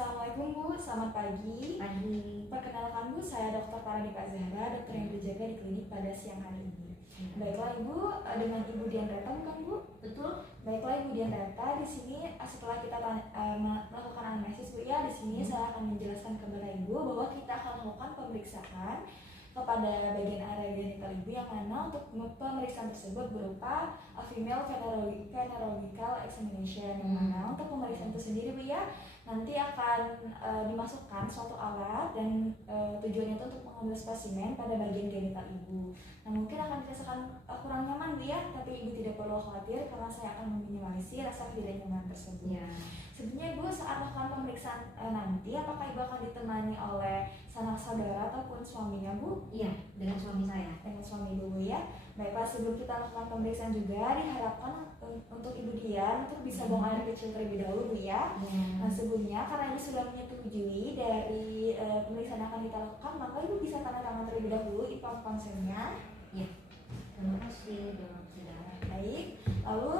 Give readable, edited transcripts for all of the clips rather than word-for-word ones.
Assalamualaikum Bu, selamat pagi. Perkenalkan Bu, saya Dr. Paranika Zahra, dokter yang berjaga di klinik pada siang hari ini. Baiklah Ibu, dengan Ibu Dianreta bukan Bu? Betul. Baiklah Ibu Dianreta, di sini setelah kita melakukan anamnesis Bu ya, di sini saya akan menjelaskan kepada Ibu bahwa kita akan melakukan pemeriksaan kepada bagian area genital Ibu, yang mana untuk pemeriksaan tersebut berupa female venerological examination, yang mana untuk pemeriksaan itu sendiri Bu ya, nanti akan dimasukkan suatu alat dan tujuannya itu untuk mengambil spesimen pada bagian genital Ibu. Nah, mungkin akan dirasakan kurang nyaman Bu ya, tapi Ibu tidak perlu khawatir karena saya akan meminimalisir rasa tidak nyaman tersebut. Ya. Sebenarnya Ibu saat melakukan pemeriksaan nanti, apakah Ibu akan ditemani oleh sanak saudara ataupun suaminya Bu? Iya, dengan suami saya. Dengan suami Ibu ya. Baiklah, sebelum kita lakukan pemeriksaan juga diharapkan untuk Ibu Dian untuk bisa buang air kecil terlebih dahulu Bu ya. Nah, sebelumnya karena Ibu sudah menyetujui dari pemeriksaan yang akan kita lakukan, maka Ibu bisa tanda tangan terlebih dahulu IPAM konsennya. Ya. Terima kasih, saudara. Baik. Lalu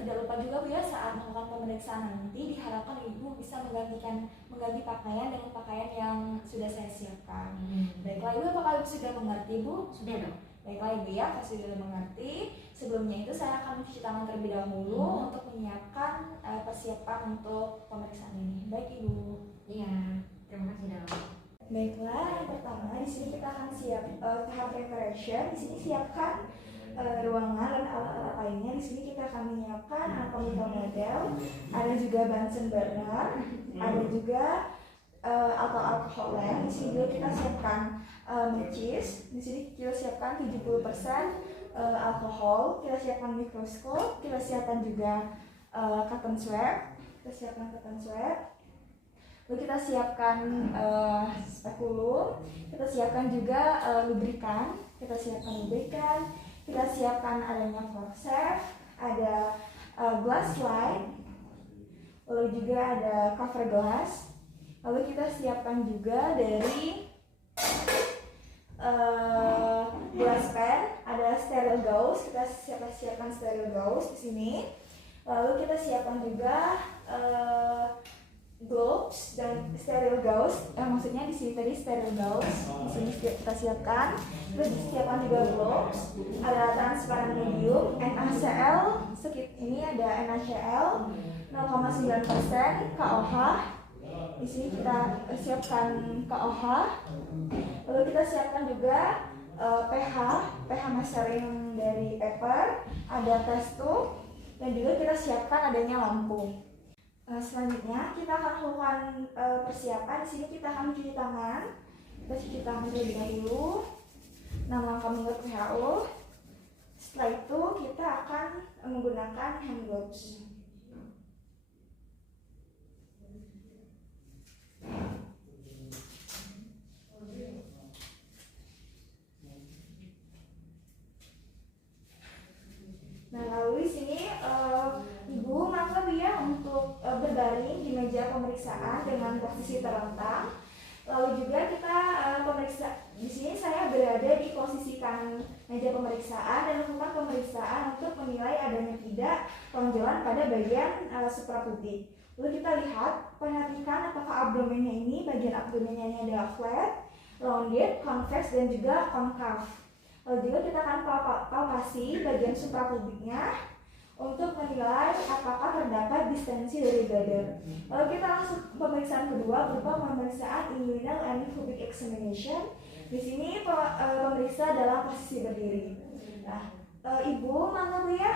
tidak lupa juga Bu ya, saat melakukan pemeriksaan nanti diharapkan Ibu bisa mengganti pakaian dengan pakaian yang sudah saya siapkan. Baiklah Ibu, apakah Ibu sudah mengerti Bu? Sudah dong. Baiklah Ibu ya, kalau sudah mengerti, sebelumnya itu saya akan mencuci tangan terlebih dahulu untuk menyiapkan persiapan untuk pemeriksaan ini. Baik Ibu. Iya, terima kasih dong. Baiklah, yang pertama di sini kita akan siap tahap preparation. Di sini siapkan ruangan dan alat-alat lainnya. Di sini kita akan menyiapkan anatomical model, ada juga Bunsen burner, ada juga alcohol lamp. Di sini juga kita siapkan matches. Di sini kita siapkan 70% alkohol. Kita siapkan mikroskop. Kita siapkan juga cotton swab. Lalu kita siapkan spekulum. Kita siapkan juga lubrikan. Kita siapkan adanya forceps, ada glass slide, lalu juga ada cover glass. Lalu kita siapkan juga dari glass pen, ada sterile gauze. Kita siapkan sterile gauze di sini. Lalu kita siapkan juga gloves dan sterile gauze. Maksudnya di sini tadi sterile gauze. Di sini kita siapkan. Terus disiapkan juga gloves. Ada transparan medium, NaCl. Ini ada NaCl 0,9%, KOH. Di sini kita siapkan KOH. Lalu kita siapkan juga pH measuring dari paper, ada test tube, dan juga kita siapkan adanya lampu. Selanjutnya kita akan melakukan persiapan. Di sini kita akan mencuci tangan. Kita cuci tangan terlebih dahulu. 6 langkah menurut WHO. Setelah itu kita akan menggunakan hand gloves. Nah, lalu di sini Ibu mangga ya untuk berbaring di meja pemeriksaan dengan posisi terlentang. Lalu juga kita di sini saya berada di posisi kanan meja pemeriksaan dan melakukan pemeriksaan untuk menilai adanya tidak tonjolan pada bagian suprapubik. Lalu kita lihat, perhatikan apakah abdomennya ini, bagian abdomennya ini adalah flat, rounded, convex, dan juga concave. Lalu juga kita akan palpasi bagian suprapubiknya untuk menilai apakah terdapat distensi dari bladder. Lalu kita langsung pemeriksaan kedua berupa pemeriksaan inguinal and pubic examination. Di sini pemeriksa dalam posisi berdiri. Nah, Ibu mangga Bu ya,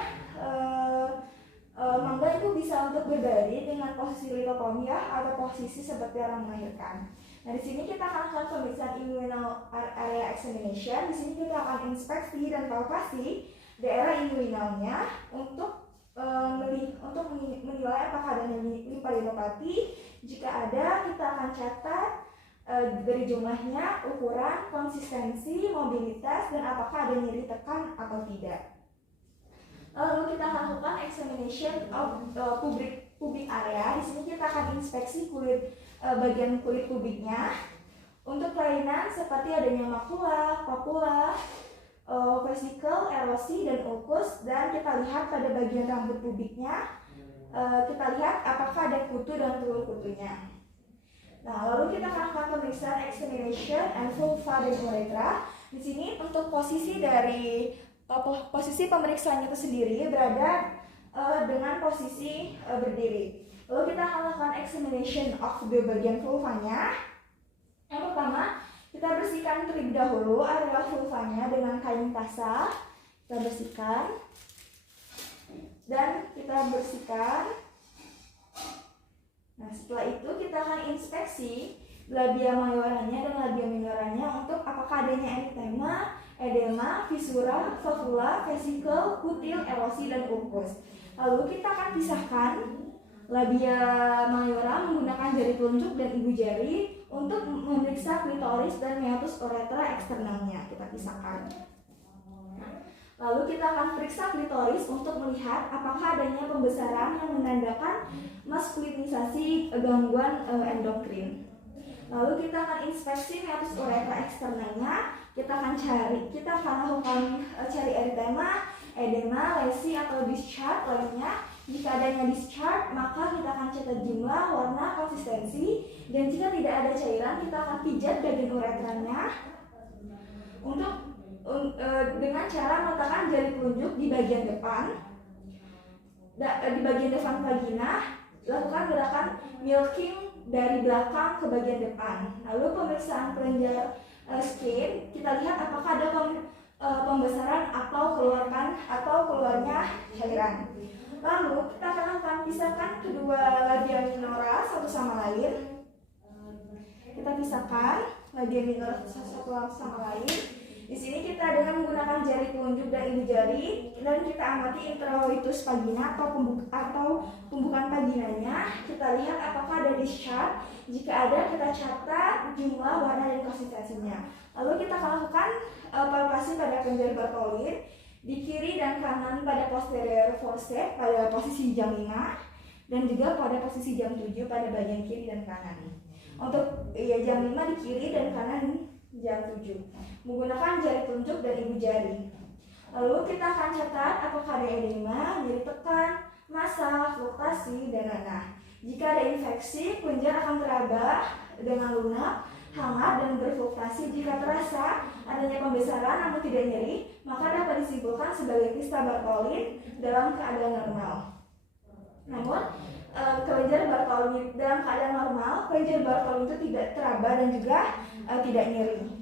mangga Ibu bisa untuk berbaring dengan posisi litotomi ya, atau posisi seperti orang melahirkan. Nah, di sini kita akan melakukan pemeriksaan inguinal area examination. Di sini kita akan inspeksi dan palpasi daerah inguinalnya untuk menilai apakah ada limfadenopati. Jika ada, kita akan catat dari jumlahnya, ukuran, konsistensi, mobilitas, dan apakah ada nyeri tekan atau tidak. Lalu kita akan lakukan examination of pubic area. Di sini kita akan inspeksi bagian kulit pubiknya untuk kelainan seperti adanya makula, papula, vesikel, erosi, dan ulkus. Dan kita lihat pada bagian rambut pubiknya kita lihat apakah ada kutu dan telur kutunya. Nah, lalu kita akan melakukan pemeriksaan examination and vulva dan uretra. Di sini untuk posisi dari posisi pemeriksaannya itu sendiri berada dengan posisi berdiri. Lalu kita akan melakukan examination of the bagian vulvanya. Yang pertama, kita bersihkan terlebih dahulu area vulvanya dengan kain basah. Kita bersihkan dan kita bersihkan. Nah, setelah itu kita akan inspeksi labia majoranya dan labia minoranya untuk apakah adanya eritema, edema, fisura, fovula, vesikel, kutil, erosi, dan ulkus. Lalu kita akan pisahkan labia majora menggunakan jari telunjuk dan ibu jari untuk memeriksa klitoris dan meatus uretra eksternalnya. Kita pisahkan. Lalu kita akan periksa klitoris untuk melihat apakah adanya pembesaran yang menandakan maskulinisasi gangguan endokrin. Lalu kita akan inspeksi meatus uretra eksternalnya. Kita akan lakukan cari eritema, edema, lesi atau discharge lainnya. Jika adanya discharge, maka kita akan catat jumlah, warna, konsistensi, dan jika tidak ada cairan, kita akan pijat bagian uretranya dengan cara meletakkan jari telunjuk di bagian depan, di bagian depan vagina. Lakukan gerakan milking dari belakang ke bagian depan. Lalu pemeriksaan kelenjar skin, kita lihat apakah ada pembesaran atau keluarnya cairan. Lalu kita akan pisahkan kedua labia minora satu sama lain. Kita pisahkan labia minora satu sama lain. Di sini kita dengan menggunakan jari telunjuk dan ibu jari, dan kita amati introitus vagina atau pembukaan vaginanya. Kita lihat apakah ada discharge. Jika ada, kita catat jumlah, warna, dan konsistensinya. Lalu kita akan lakukan palpasi pada kelenjar Bartholin di kiri dan kanan pada posterior forceps pada posisi jam 5, dan juga pada posisi jam 7 pada bagian kiri dan kanan. Untuk jam 5 di kiri dan kanan jam 7 menggunakan jari telunjuk dan ibu jari. Lalu kita akan catat apakah ada edema, nyeri tekan, massa, fluktasi, dan nanah. Jika ada infeksi, kelenjar akan teraba dengan lunak, hangat, dan berfluktasi. Jika terasa adanya pembesaran namun tidak nyeri, maka dapat disimpulkan sebagai kista Bartholin dalam keadaan normal. Namun kelenjar Bartholin dalam keadaan normal, kelenjar Bartholin itu tidak teraba dan juga tidak nyeri.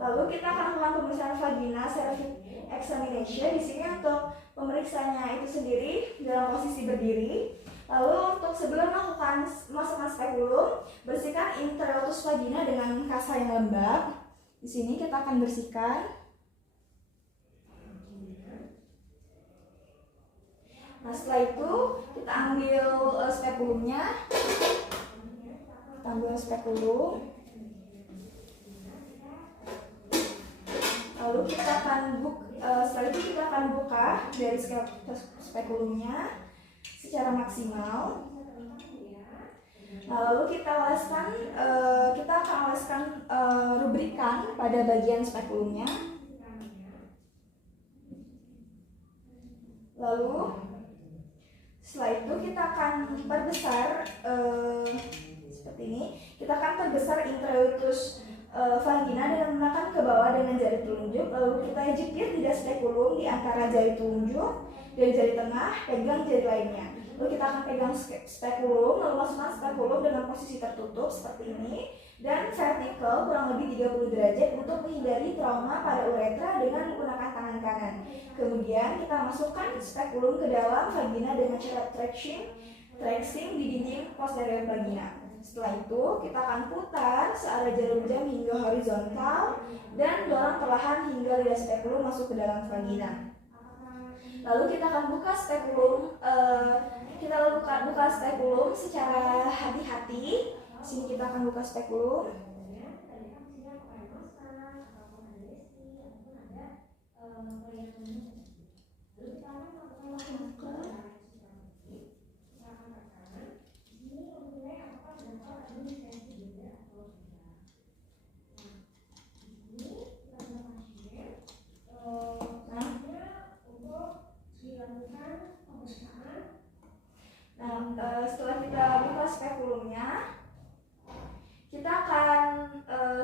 Lalu kita akan melakukan pemeriksaan vagina cervix examination. Di sini untuk pemeriksaannya itu sendiri dalam posisi berdiri. Lalu untuk sebelum melakukan masukkan spekulum, bersihkan introitus vagina dengan kasa yang lembab. Di sini kita akan bersihkan. Nah, setelah itu kita ambil spekulumnya. Kita ambil spekulum. Lalu kita akan setelah itu kita akan buka dari spekulumnya secara maksimal. Lalu kita akan oleskan rubrikan pada bagian spekulumnya. Lalu setelah itu kita akan perbesar seperti ini. Kita akan perbesar introitus vagina dengan menekan ke bawah dengan jari telunjuk. Lalu kita jepit lidah spekulum di antara jari telunjuk dan jari tengah, pegang jari lainnya. Lalu kita akan pegang spekulum, lalu masukkan spekulum dengan posisi tertutup seperti ini dan vertikal kurang lebih 30 derajat untuk menghindari trauma pada uretra dengan menggunakan tangan kanan. Kemudian kita masukkan spekulum ke dalam vagina dengan cara tracing di dinding posterior vagina. Setelah itu kita akan putar searah jarum jam hingga horizontal dan dorong perlahan hingga lidah spekulum masuk ke dalam vagina. Lalu kita akan buka spekulum, buka spekulum secara hati-hati. Di sini kita akan buka spekulum. sebelumnya kita akan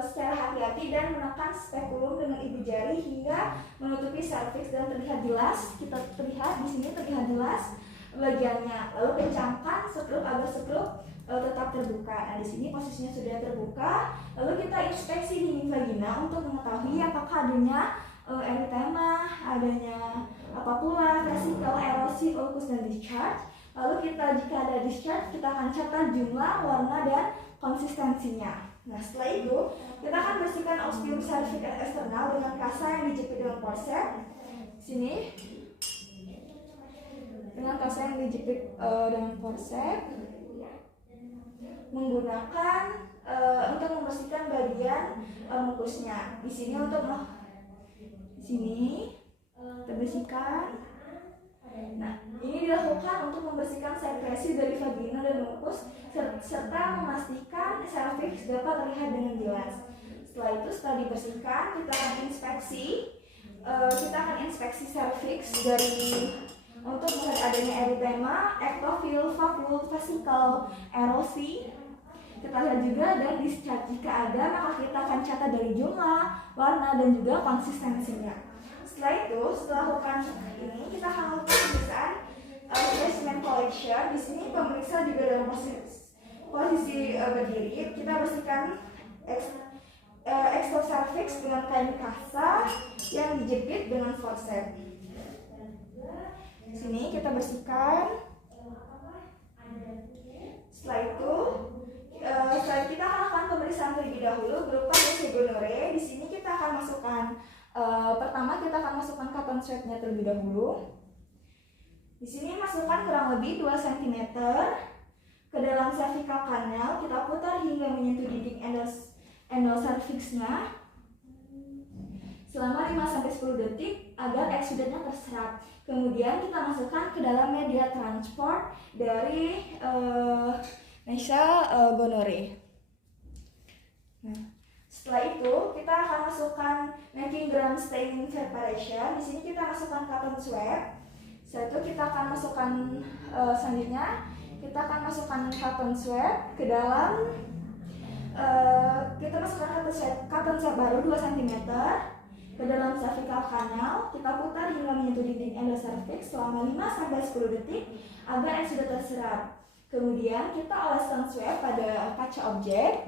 secara hati-hati dan menekan spekulum dengan ibu jari hingga menutupi serviks dan terlihat jelas. Kita terlihat di sini terlihat jelas bagiannya. Lalu kencangkan sekrup agar sekrup tetap terbuka. Nah, di sini posisinya sudah terbuka. Lalu kita inspeksi dinding vagina untuk mengetahui apakah adanya eritema, adanya apa pula vesikel, erosi, ulkus dan discharge. Lalu jika ada discharge, kita akan catat jumlah, warna dan konsistensinya. Nah, setelah itu kita akan bersihkan ostium cervical eksternal dengan kasa yang dijepit dengan forceps. Sini dengan kasa yang dijepit dengan forceps menggunakan untuk membersihkan bagian mukusnya. Di sini terbersihkan. Nah, ini dilakukan untuk membersihkan sekresi dari vagina dan mukus serta memastikan serviks dapat terlihat dengan jelas. Setelah dibersihkan, kita akan inspeksi serviks untuk melihat adanya eritema, ektofil, vapul, vesikel, erosi. Kita lihat juga dan discharge. Jika ada, maka kita akan catat dari jumlah, warna dan juga konsistensinya. Setelah lakukan ini, kita akan lakukan pemeriksaan specimen collection. Di sini pemeriksa juga dalam posisi berdiri. Kita bersihkan exocervix dengan kain kasa yang dijepit dengan forceps. Di sini kita bersihkan. Setelah itu, kita akan lakukan pemeriksaan terlebih dahulu berupa gonore. Di sini kita akan masukkan pertama kita akan masukkan cotton swab-nya terlebih dahulu. Di sini masukkan kurang lebih 2 cm ke dalam cervical canal. Kita putar hingga menyentuh dinding endocervix-nya selama 5-10 detik agar exudate-nya terserap. Kemudian kita masukkan ke dalam media transport dari nasal gonore. Nah, setelah itu kita akan masukkan making gram staining preparation. Di sini kita masukkan cotton swab. Setelah itu kita akan masukkan selanjutnya kita akan masukkan cotton swab ke dalam kita masukkan cotton swab baru 2 cm ke dalam cervical canal. Kita putar hingga menyentuh dinding endocervix selama 5-10 detik agar sudah terserap. Kemudian kita oleskan swab pada kaca objek.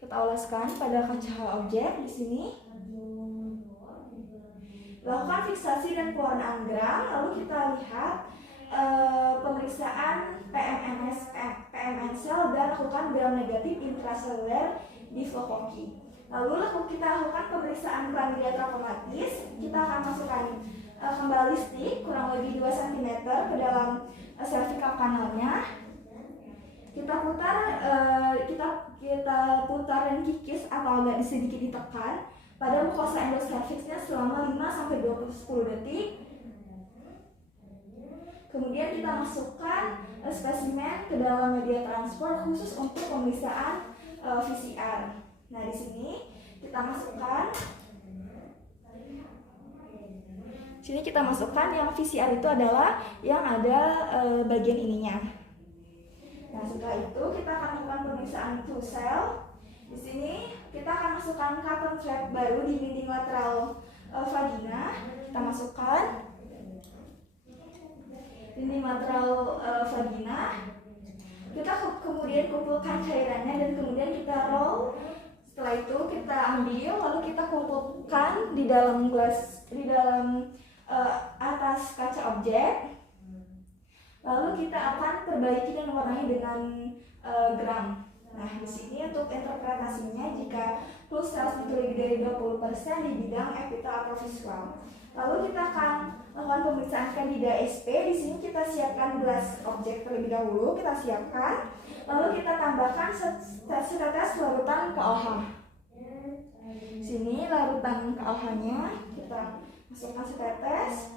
Kita oleskan pada kaca objek di sini. Lakukan fiksasi dan pewarnaan gram. Lalu kita lihat pemeriksaan PMN cell dan lakukan gram negatif intraseluler diphlococi. Lalu kita lakukan pemeriksaan chlamydia trachomatis. Kita akan masukkan kembali stick kurang lebih 2 cm ke dalam cervical kanalnya. Kita putar dan kikis atau agak sedikit ditekan pada mukosa endocervix-nya selama 5-10 detik. Kemudian kita masukkan spesimen ke dalam media transport khusus untuk pemeriksaan VCR. Nah, di sini kita masukkan yang VCR itu adalah yang ada bagian ininya. Nah, setelah itu kita akan melakukan pemeriksaan two cell. Di sini kita akan masukkan cotton swab baru di dinding lateral vagina. Kita masukkan dinding lateral vagina. Kita kemudian kumpulkan cairannya dan kemudian kita roll. Setelah itu kita ambil lalu kita kumpulkan di dalam atas kaca objek. Lalu kita akan perbaiki dan warnai dengan gram. Nah, di sini untuk interpretasinya jika plus sales itu lebih dari 20% di bidang epitel atau visual. Lalu kita akan melakukan pemeriksaan Candida SP. Di sini kita siapkan gelas objek terlebih dahulu, kita siapkan. Lalu kita tambahkan setetes larutan KOH. Di sini larutan KOH-nya kita masukkan setetes.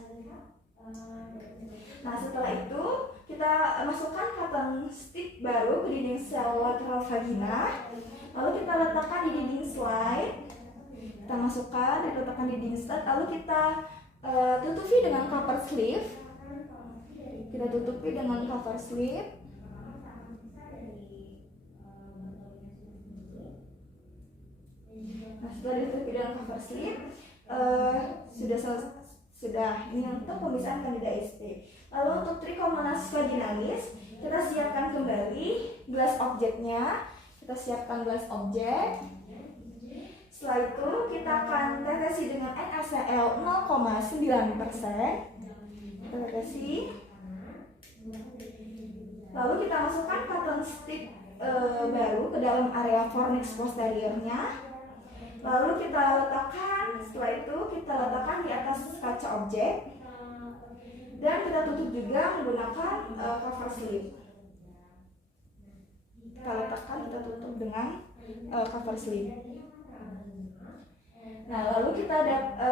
Nah, setelah itu kita masukkan cotton stick baru ke dinding sel lateral vagina. Lalu kita letakkan di dinding slide. Kita masukkan, diletakkan di dinding slide. Lalu kita tutupi dengan cover sleeve. Kita tutupi dengan cover sleeve. slip sudah ini untuk pemeriksaan Candida ST. Lalu untuk Trichomonas vaginalis kita siapkan kembali gelas objeknya. Kita siapkan gelas objek. Setelah itu kita akan tetesi dengan NaCl 0,9%. Kita tetesi. Lalu kita masukkan cotton stick baru ke dalam area fornix posteriornya. Lalu kita letakkan, setelah itu kita letakkan di atas kaca objek dan kita tutup juga menggunakan cover slip. Kita letakkan, kita tutup dengan cover slip. Nah, lalu kita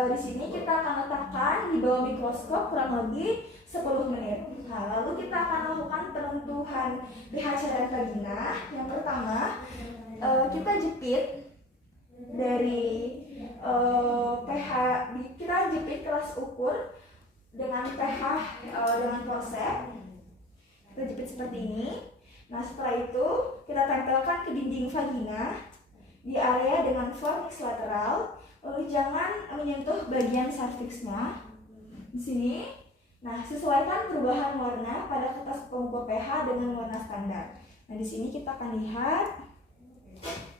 di sini kita akan letakkan di bawah mikroskop kurang lebih 10 menit. Nah, lalu kita akan melakukan penentuan pH cairan vagina. Yang pertama, kita jepit dari pH, kita jepit kelas ukur dengan pH dengan forceps. Kita jepit seperti ini. Nah, setelah itu kita tempelkan ke dinding vagina di area dengan fornix lateral. Lalu jangan menyentuh bagian serviksnya di sini. Nah, sesuaikan perubahan warna pada kertas pengukur pH dengan warna standar. Nah, di sini kita akan lihat.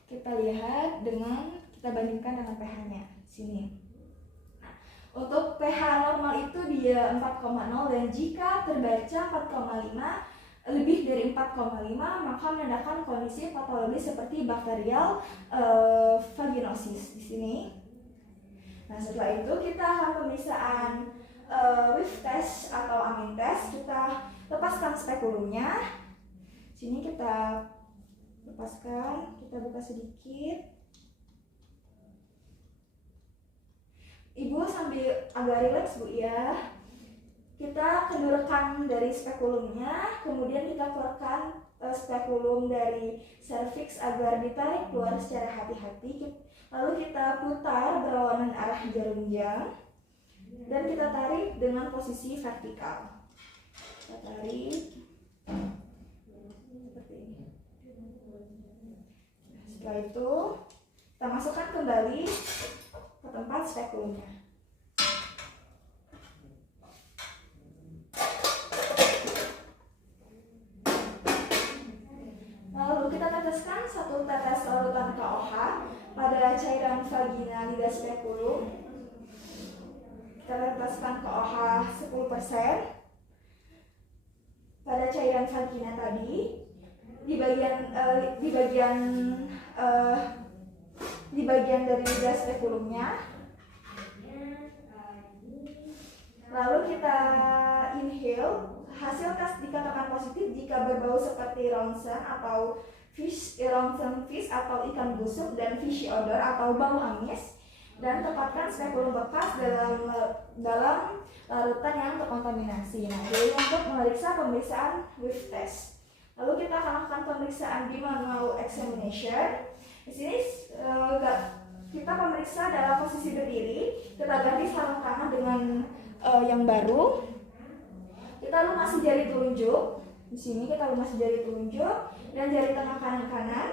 Kita bandingkan dengan pH-nya sini. Nah, untuk pH normal itu dia 4,0 dan jika terbaca 4,5 lebih dari 4,5 maka menandakan kondisi patologis seperti bakterial vaginosis di sini. Nah, setelah itu kita akan pemeriksaan Whiff test atau amin test. Kita lepaskan spekulumnya. Sini kita lepaskan, kita buka sedikit. Ibu sambil agak rileks Bu ya. Kita kendurkan dari spekulumnya, kemudian kita keluarkan spekulum dari serviks agar ditarik keluar secara hati-hati. Lalu kita putar berlawanan arah jarum jam dan kita tarik dengan posisi vertikal. Kita tarik seperti ini. Setelah itu kita masukkan kembali ke tempat spekulumnya. Lalu kita teteskan 1 tetes larutan KOH pada cairan vagina lidah spekulum. Kita teteskan KOH 10% pada cairan vagina tadi di bagian dari lidah spekulumnya. Lalu kita inhale. Hasil tes dikatakan positif jika berbau seperti ronsen atau ronsen fish atau ikan busuk dan fishy odor atau bau amis, dan tempatkan spekulum bekas dalam larutan yang terkontaminasi. Nah, jadi untuk pemeriksaan Whiff test. Lalu kita akan lakukan pemeriksaan di manual examination. Di sini kita pemeriksa dalam posisi berdiri. Kita ganti sarung tangan dengan yang baru. Kita lumasi jari telunjuk. Di sini kita lumasi jari telunjuk dan jari tengah kanan.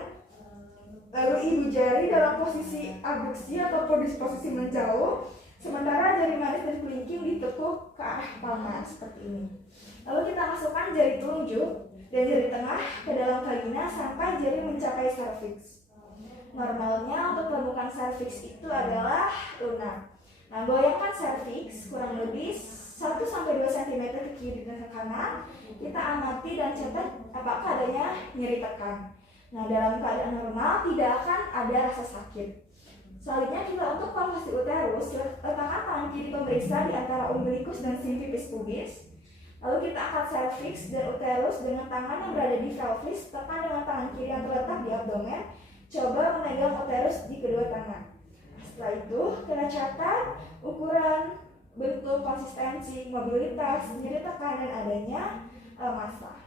Lalu ibu jari dalam posisi abduksi atau posisi menjauh. Sementara jari manis dan kelingking ditekuk ke arah palmar seperti ini. Lalu kita masukkan jari telunjuk dan jari tengah ke dalam vagina sampai jari mencapai serviks. Normalnya untuk permukaan serviks itu adalah lunak. Nah, goyangkan serviks kurang lebih 1-2 cm ke kiri dan ke kanan. Kita amati dan catat apakah adanya nyeri tekan. Nah, dalam keadaan normal tidak akan ada rasa sakit. Selanjutnya kita untuk palpasi uterus, letakkan tangan kiri pemeriksa di antara umbilikus dan simfipis pubis. Lalu kita angkat serviks dan uterus dengan tangan yang berada di pelvis, tekan dengan tangan kiri yang terletak di abdomen. Coba memegang uterus di kedua tangan. Setelah itu kita catat ukuran, bentuk, konsistensi, mobilitas, nyeri tekan dan adanya massa.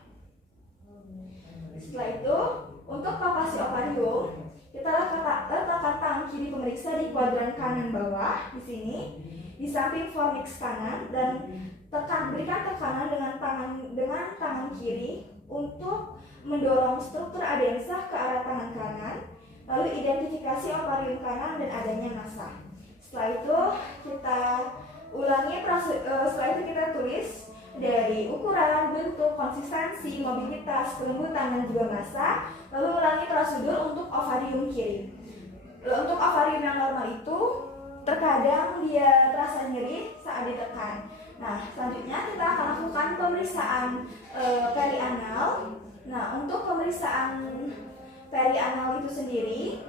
Setelah itu untuk palpasi ovarium, kita letakkan tangan kiri pemeriksa di kuadran kanan bawah di sini, di samping fornix kanan, dan berikan tekanan dengan tangan kiri untuk mendorong struktur adensa ke arah tangan kanan. Lalu identifikasi ovarium kanan dan adanya massa. Setelah itu kita ulangi setelah itu kita tulis dari ukuran, bentuk, konsistensi, mobilitas, kelembutan, dan juga massa. Lalu ulangi prosedur untuk ovarium kiri. Untuk ovarium yang normal itu terkadang dia terasa nyeri saat ditekan. Nah, selanjutnya kita akan lakukan pemeriksaan perianal. Nah, untuk pemeriksaan perianal itu sendiri,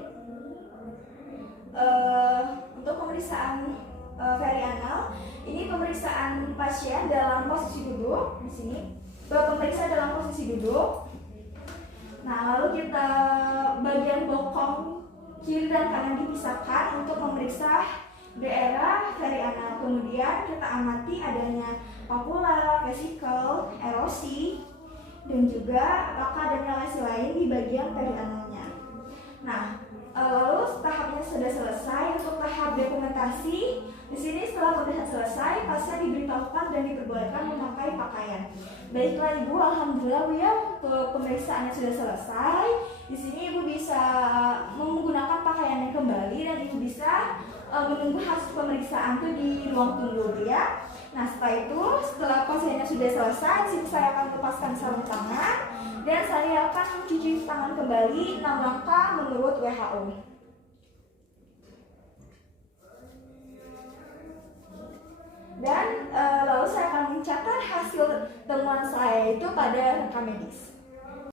untuk pemeriksaan perianal, ini pemeriksaan pasien dalam posisi duduk di sini. Pemeriksa dalam posisi duduk. Nah, lalu kita bagian bokong kiri dan kanan dipisahkan untuk memeriksa daerah perianal. Kemudian kita amati adanya papula, vesikel, erosi, dan juga apakah adanya lesi lain di bagian perianalnya. Nah, lalu tahapnya sudah selesai. Untuk tahap dokumentasi, di sini setelah pemeriksaan selesai, pasien diberitahukan dan diperbolehkan memakai pakaian. Baiklah Ibu, alhamdulillah Bu ya, untuk pemeriksaannya sudah selesai. Di sini Ibu bisa menggunakan pakaiannya kembali dan Ibu bisa menunggu hasil pemeriksaan itu di ruang tunggu Bu ya. Nah, setelah pasiennya sudah selesai, di sini saya akan melepaskan sarung tangan dan saya akan mencuci tangan kembali 6 langkah menurut WHO. Dan lalu saya akan mencatat hasil temuan saya itu pada rekam medis.